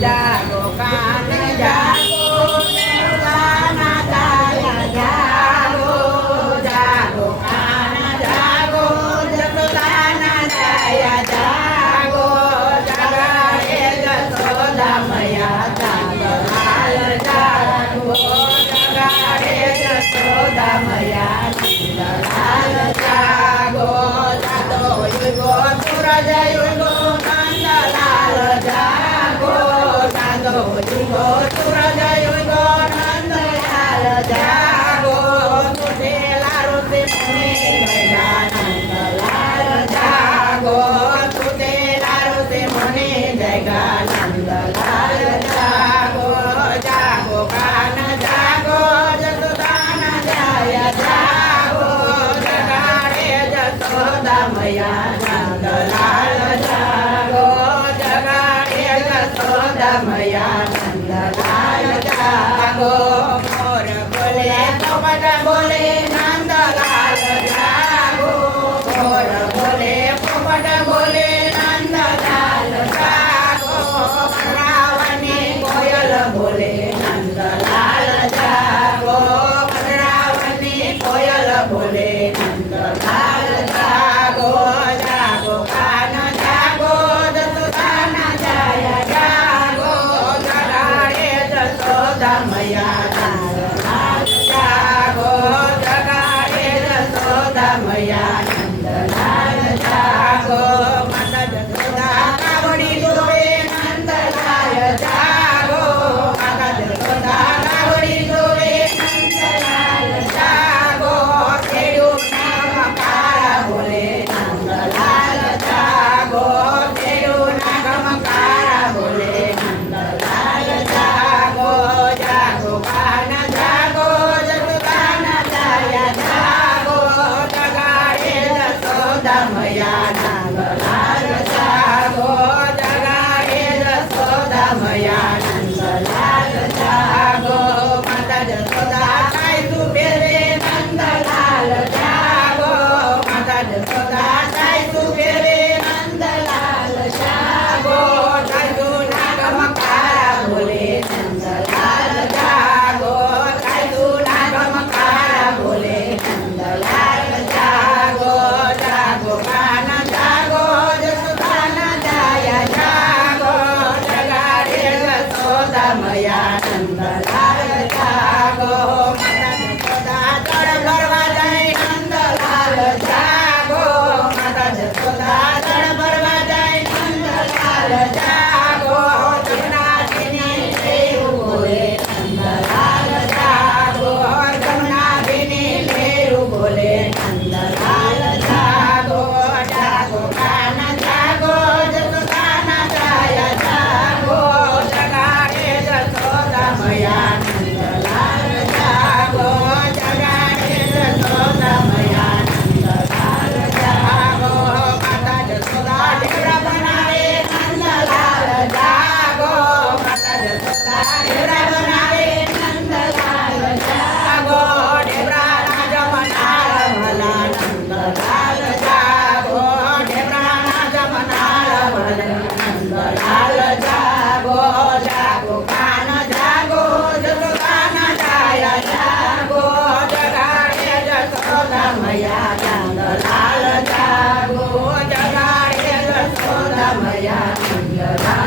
જાગો કાન જાગો જગદાના જાયા જાગો જાગો કાન જાગો જગદાના જાયા જાગો જગાડે જશોદા મૈયા ચાંદલાલ જાગો જગાડે જશોદા મૈયા ચાંદલાલ જાગો જાતો યુગો સૂરજ યુગો નંદલાલ જાગો જાતો યુગો સૂરજ યુગો નંદલાલ જાગો તૂટેલા ઋષિ મુનિ જયગા નંદલાલ જાગો તૂટેલા ઋષિ મુનિ જયગા નંદલાલ જાગો જાગો કાન જાગો જસોદાના જાયા જાગો જગાડે જશોદા મૈયા નંદલાલ જાગો જગાડે જશોદા મૈયા નંદલાલ જાગો મોર બોલે પોપટ બોલે નંદલાલ જાગો મોર બોલે પોપટ બોલે નંદલાલ જાગો રાવણી કોયલ બોલે નંદલાલ જાગો રાવણી કોયલ બોલે નંદલાલ જાગો જાગો કાન જાગો જસોદાના જાયા જાગો જગાડે જશોદા મૈયા નંદલાલ જાગો જગાડે જશોદા મૈયા નંદલાલ જાગો માતા જશોદા કાવડી ધોવે નંદલાલ જાગો માતા જશોદા કાવડી ધોવે નંદલાલ જાગો ખેડૂતના ગમકારા બોલે નંદલાલ જાગો ખેડૂતના ગમકારા બોલે નંદલાલ જાગો જાગો કાન જાગો જસોદાના જાયા જાગો જગાડે જશોદા મૈયા નંદલાલ જાગો જગાડે જશોદા મૈયા નંદલાલ જાગો માતા જશોદા કાયદું પહેરે નંદલાલ જાગો માતા જશોદા કાયદું પહેરે નંદલાલ જાગો કાયદુના ગમકારા બોલે નંદલાલ જાગો કાયદુના ગમકારા બોલે નંદલાલ જાગો જાગો કાન જાગો જસોદાના જાયા જાગો જગાડે જશોદા મૈયા નંદલાલ જાગો માતા જશોદા જળ ભરવા જાય નંદલાલ જાગો માતા જશોદા જળ ભરવા જાય નંદલાલ જાગો જમનાજીની લેરું બોલે નંદલાલ જાગો જમનાજીની લેરું બોલે નંદલાલ જાગો જાગો કાન જાગો જસોદાના જાયા જાગો જગાડે જશોદા મૈયા નંદલાલ જાગો જગાડે જશોદા મૈયા નંદલાલ જાગો માતા જશોદા ઢેરા બનાવે નંદલાલ જાગો માતા જશોદા ઢેરા બનાવે નંદલાલ જાગો ઢેબરાના જમનાર ભલા નંદલાલ જાગો ઢેબરાના જમનાર ભલા નંદલાલ જાગો જાગો કાન જાગો જસોદાના જાયા જાગો જગાડે જશોદા મૈયા નંદલાલ જાગો જગાડે જશોદા મૈયા નંદલાલ